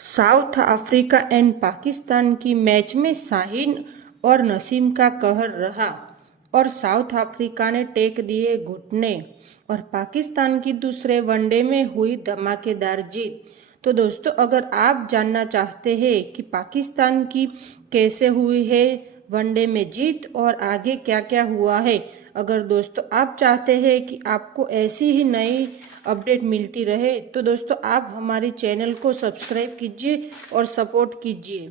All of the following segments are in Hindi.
साउथ अफ्रीका एंड पाकिस्तान की मैच में शाहीन और नसीम का कहर रहा और साउथ अफ्रीका ने टेक दिए घुटने और पाकिस्तान की दूसरे वनडे में हुई धमाकेदार जीत। तो दोस्तों, अगर आप जानना चाहते हैं कि पाकिस्तान की कैसे हुई है वनडे में जीत और आगे क्या क्या हुआ है, अगर दोस्तों आप चाहते हैं कि आपको ऐसी ही नई अपडेट मिलती रहे, तो दोस्तों आप हमारे चैनल को सब्सक्राइब कीजिए और सपोर्ट कीजिए।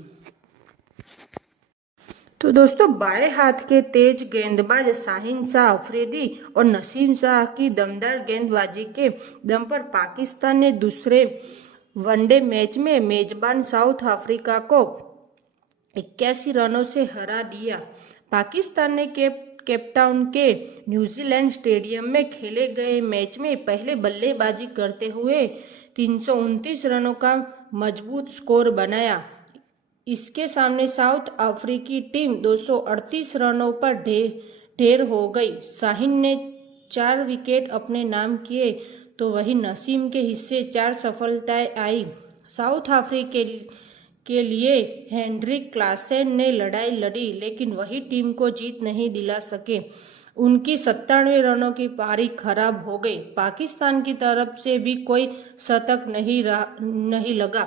तो दोस्तों, बाएं हाथ के तेज गेंदबाज शाहीन शाह अफरीदी और नसीम शाह की दमदार गेंदबाजी के दम पर पाकिस्तान ने दूसरे वनडे मैच में मेजबान साउथ अफ्रीका को 81 रनों से हरा दिया। पाकिस्तान ने केपटाउन के न्यूजीलैंड स्टेडियम में खेले गए मैच में पहले बल्लेबाजी करते हुए 329 रनों का मजबूत स्कोर बनाया। इसके सामने साउथ अफ्रीकी टीम 238 रनों पर ढेर हो गई। शाहीन ने 4 विकेट अपने नाम किए तो वही नसीम के हिस्से 4 सफलताएं आई। साउथ अफ्रीका के लिए हेनरिक क्लासेन ने लड़ाई लड़ी, लेकिन वही टीम को जीत नहीं दिला सके। उनकी 97 रनों की पारी खराब हो गई। पाकिस्तान की तरफ से भी कोई शतक नहीं लगा।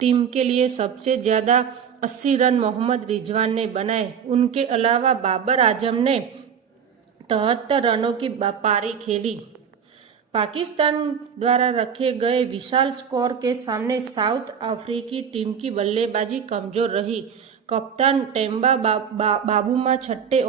टीम के लिए सबसे ज्यादा 80 रन मोहम्मद रिजवान ने बनाए। उनके अलावा बाबर आजम ने 73 रनों की पारी खेली। पाकिस्तान द्वारा रखे गए विशाल स्कोर के सामने साउथ अफ्रीकी टीम की बल्लेबाजी कमजोर रही। कप्तान टेम्बा बाबूमा छठे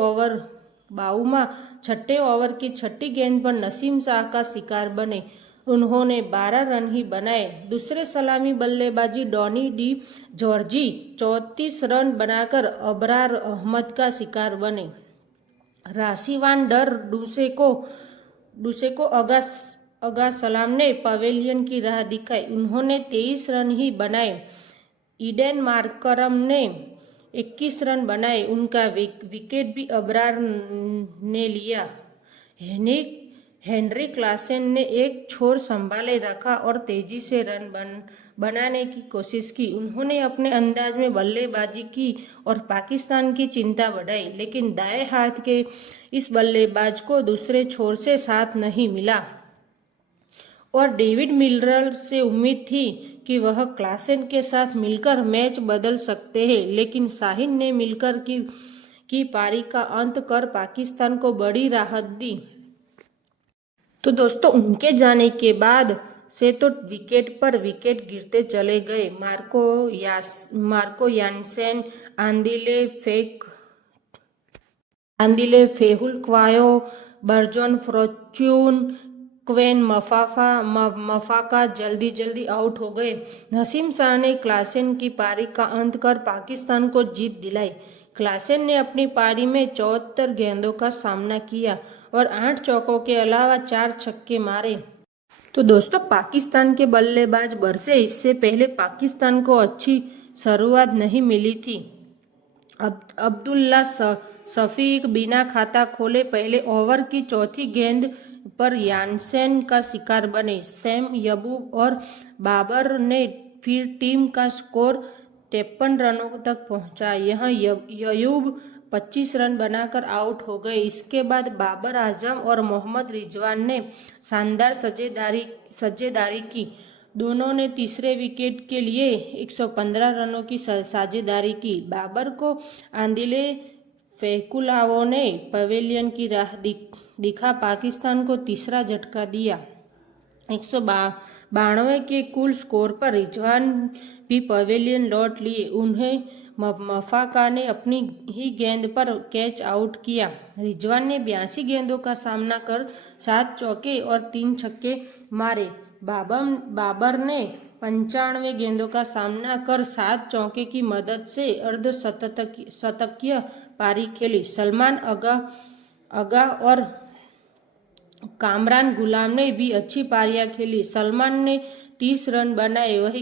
ओवर की छठी गेंद पर नसीम शाह का शिकार बने। उन्होंने 12 रन ही बनाए। दूसरे सलामी बल्लेबाजी डॉनी डी जॉर्जी 34 रन बनाकर अबरार अहमद का शिकार बने। राशिवान डर दूसरे को अगा सलाम ने पवेलियन की राह दिखाई। उन्होंने 23 रन ही बनाए। ईडेन मार्करम ने 21 रन बनाए। उनका विकेट भी अबरार ने लिया। हेनरी क्लासेन ने एक छोर संभाले रखा और तेजी से रन बनाने की कोशिश की। उन्होंने अपने अंदाज में बल्लेबाजी की और पाकिस्तान की चिंता बढ़ाई, लेकिन दाएं हाथ के इस बल्लेबाज को दूसरे छोर से साथ नहीं मिला और डेविड मिलर से उम्मीद थी कि वह क्लासेन के साथ मिलकर मैच बदल सकते हैं, लेकिन शाहीन ने मिलकर की पारी का अंत कर पाकिस्तान को बड़ी राहत दी। तो दोस्तों, उनके जाने के बाद से तो विकेट पर विकेट गिरते चले गए। Marco Jansen, Andile Phehlukwayo, Bjorn Fortuin, Kwena Maphaka जल्दी आउट हो गए। नसीम शाह ने क्लासेन की पारी का अंत कर पाकिस्तान को जीत दिलाई। क्लासेन ने अपनी पारी में 74 गेंदों का सामना किया और 8 चौकों के अलावा 4 छक्के मारे। तो दोस्तों, पाकिस्तान के बल्लेबाज बरसे। इससे पहले पाकिस्तान को अच्छी शुरुआत नहीं मिली थी। अब्दुल्ला शफीक बिना खाता खोले पहले ओवर की चौथी गेंद पर यानसेन का शिकार बने। सैम यबूब और बाबर ने फिर टीम का स्कोर 53 रनों तक पहुंचा। यहां ययूब 25 रन बनाकर आउट हो गए। इसके बाद बाबर आजम और मोहम्मद रिजवान ने शानदार साझेदारी की। दोनों ने तीसरे विकेट के लिए 115 रनों की साझेदारी की। बाबर को आंदिले फैकुलावो ने पवेलियन की राह दिखा पाकिस्तान को तीसरा झटका दिया। 192 के कुल स्कोर पर रिजवान भी पवेलियन लौट लिए। उन्हें मफाका ने अपनी ही गेंद पर कैच आउट किया। रिजवान ने 82 गेंदों का सामना कर 7 चौके और 3 छक्के मारे। बाबर ने 95 गेंदों का सामना कर 7 चौके की मदद से अर्धशतकीय पारी खेली। सलमान अगा और कामरान गुलाम ने भी अच्छी पारियां खेली। सलमान ने 30 रन बनाए, वही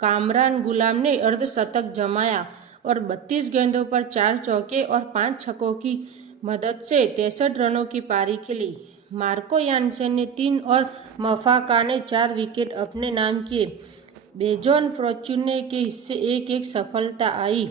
कामरान गुलाम ने अर्धशतक जमाया और 32 गेंदों पर 4 चौके और 5 छक्कों की मदद से 63 रनों की पारी खेली। मार्को यानसेन ने 3 और मफाका ने 4 विकेट अपने नाम किए। बेजोन फॉर्च्यूने के हिस्से एक एक सफलता आई।